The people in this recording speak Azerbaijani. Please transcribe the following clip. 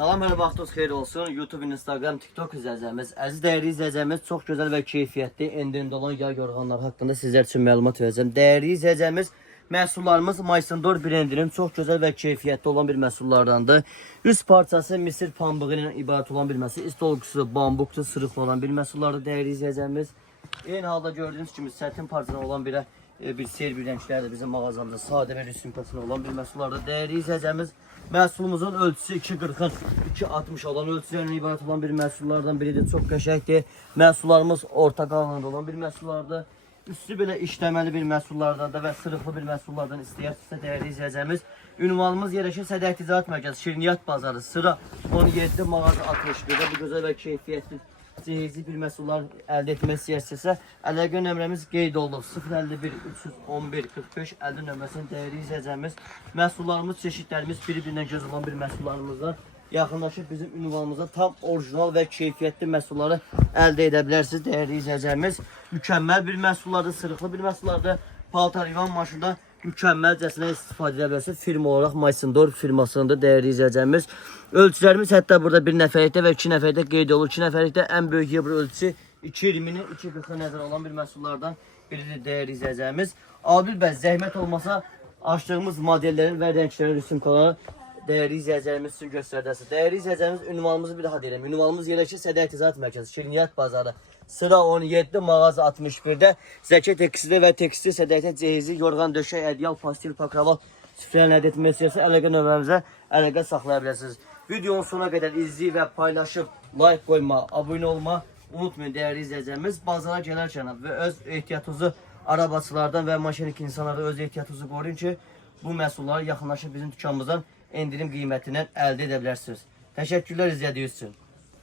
Salam, hər vaxtınız xeyir olsun. YouTube, Instagram, TikTok izləyəcəyimiz, əziz dəyərli izləyəcəyimiz çox gözəl və keyfiyyətli endirimdə olan yağ yorğanları haqqında sizlər üçün məlumat verəcəm. Dəyərli izləyəcəyimiz məhsullarımız Maysındor brendirin çox gözəl və keyfiyyətli olan bir məhsullardandır. Üst parçası misir pambığı ilə ibarət olan bir məhsul, üst dolgusu bambuklu, sırıqlı olan bir məhsullardır dəyərli izləyəcəyimiz. Eyni halda gördüyünüz kimi sətin parçadan olan bir serbi rənglərdir bizim mağazamızda sadə və rüsum parçadan olan bir məhsullardır dəyərli izləyəcəyimiz. Məhsulumuzun ölçüsü 2.40'ın 2.60 olan ölçülərlə ibarət olan bir məhsullardan biridir. Çox qəşəngdir. Məhsullarımız orta qalınlığında olan bir məhsullardır. Üstü belə işləməli bir məhsullardan və sırıqlı bir məhsullardan istəyirsinizsə dəyərli izləyəcəyimiz. Ünvanımız yerləşir Sədək Ticarət Mərkəzi, Şirniyyat Bazarı, sıra 17 mağaza 61-də bu gözəl və keyfiyyətli cehizli bir məhsullar əldə etmək istəyirsinizsə, əlaqə nömrəmiz qeyd olunub 051 311 45 50 nömrəsinin dəyəri izləyəcəyimiz məhsullarımız, çeşidlərimiz bir-birindən göz olan bir məhsullarımızla yaxınlaşıb bizim ünvanımıza tam orijinal və keyfiyyətli məhsulları əldə edə bilərsiniz dəyərli izləyəcəyimiz. Mükəmməl bir məhsullardır, sırıqlı bir məhsullardır. Paltar yuvan maşında mükəmməlcəsinə istifadə edə bilərsiniz. Firma olaraq Maysındor firmasındır dəyərli izləyəcəyimiz. Ölçülərimiz hətta burada bir nəfərlikdə və iki nəfərlikdə qeyd olunur. İki nəfərlikdə ən böyük yığır ölçüsü 2.20-ni 2.40'a nəzər olan bir məhsullardan biridir dəyərli izləyəcəyimiz. Adil bəy, zəhmət olmasa açdığımız modellərin və rənglərin rüsumkaları dəyərli izləyəcəyimiz üçün göstərdəsi. Dəyərli izləyəcəyimiz ünvanımızı bir daha deyirəm. Ünvanımız yerləşir Sədək Ticarət Mərkəzi, Şirniyyat Bazarı, sıra 17 mağaza 61'də Zəki Tekstildə və Tekstil Sədəkdə cehizi, yorğan, döşək, ədyal, pastil, pakraval süfrəni əldə etmək istəyirsə əlaqə nömrəmizə əlaqə saxlaya bilərsiniz. Videonun sonuna qədər izləyib və paylaşıb, like qoyma, abunə olma unutmayın dəyərli izləyəcəyimiz. Bazara gələrkən və öz ehtiyatınızı arabaçılardan və maşinik insanlardan öz ehtiyatınızı qoruyun ki, bu məhsulları yaxınlaşıb bizim dükanımızdan endirim qiymətindən əldə edə bilərsiniz. Təşəkkürlər izlədiyiniz üçün.